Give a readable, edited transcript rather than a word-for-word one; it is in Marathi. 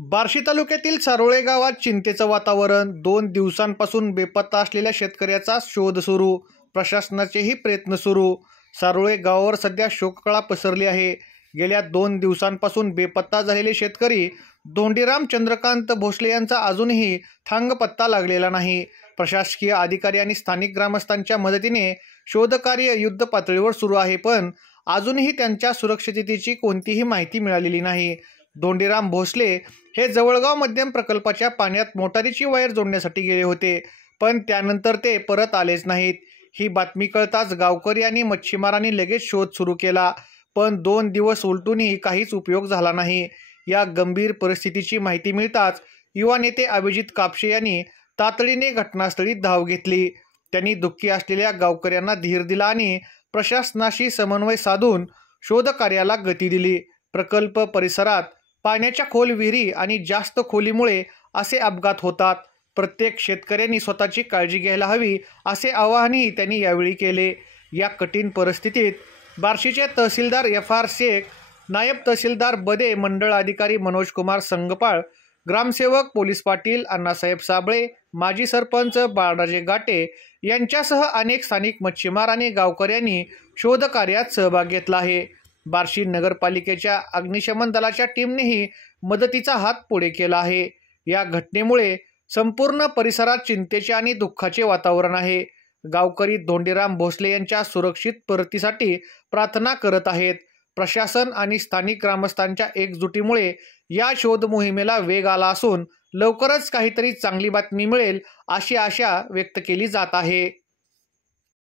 बार्शी तालुक्यातील सारोळे गावात चिंतेचं वातावरण। 2 दिवसांपासून बेपत्ता असलेल्या शेतकऱ्याचा शोध सुरू। प्रशासनाचेही प्रयत्न सुरू। सारोळे गावावर सध्या शोककळा पसरली आहे। गेल्या 2 दिवसांपासून बेपत्ता झालेले शेतकरी धोंडीराम चंद्रकांत भोसले यांचा अजूनही थांगपत्ता लागलेला नाही। प्रशासकीय अधिकारी आणि स्थानिक ग्रामस्थांच्या मदतीने शोधकार्य युद्ध पातळीवर सुरू आहे, पण अजूनही त्यांच्या सुरक्षिततेची कोणतीही माहिती मिळालेली नाही। धोंडीराम भोसले हे जवळगाव मध्यम प्रकल्पाच्या पाण्यात मोटारीची वायर जोडण्यासाठी गेले होते, पण त्यानंतर ते परत आलेच नाहीत। ही बातमी कळताच गावकरी आणि मच्छीमारांनी लगेच शोध सुरू केला, पण 2 दिवस उलटूनही काहीच उपयोग झाला नाही। या गंभीर परिस्थितीची माहिती मिळताच युवा नेते अभिजित कापशे यांनी तातडीने घटनास्थळी धाव घेतली। त्यांनी दुःखी असलेल्या गावकऱ्यांना धीर दिला आणि प्रशासनाशी समन्वय साधून शोधकार्याला गती दिली। प्रकल्प परिसरात पाण्याच्या खोल विहिरी आणि जास्त खोलीमुळे असे अपघात होतात। प्रत्येक शेतकऱ्यांनी स्वतःची काळजी घ्यायला हवी, असे आवाहनही त्यांनी यावेळी केले। या कठीण परिस्थितीत बार्शीचे तहसीलदार FR शेख, नायब तहसीलदार बदे, मंडळ अधिकारी मनोज कुमार संगपाळ, ग्रामसेवक पोलीस पाटील अण्णासाहेब साबळे, माजी सरपंच बाळराजे गाटे यांच्यासह अनेक स्थानिक मच्छीमार आणि गावकऱ्यांनी शोधकार्यात सहभाग घेतला आहे। बार्शी नगरपालिकेच्या अग्निशमन दलाच्या टीमनेही मदतीचा हात पुढे केला आहे। या घटनेमुळे संपूर्ण परिसरात चिंतेचे आणि दुःखाचे वातावरण आहे। गावकरी धोंडीराम भोसले यांच्या सुरक्षित परतीसाठी प्रार्थना करत आहेत। प्रशासन आणि स्थानिक ग्रामस्थांच्या एकजुटीमुळे या शोध मोहिमेला वेग आला असून लवकरच काहीतरी चांगली बातमी मिळेल अशी आशा व्यक्त केली जात आहे।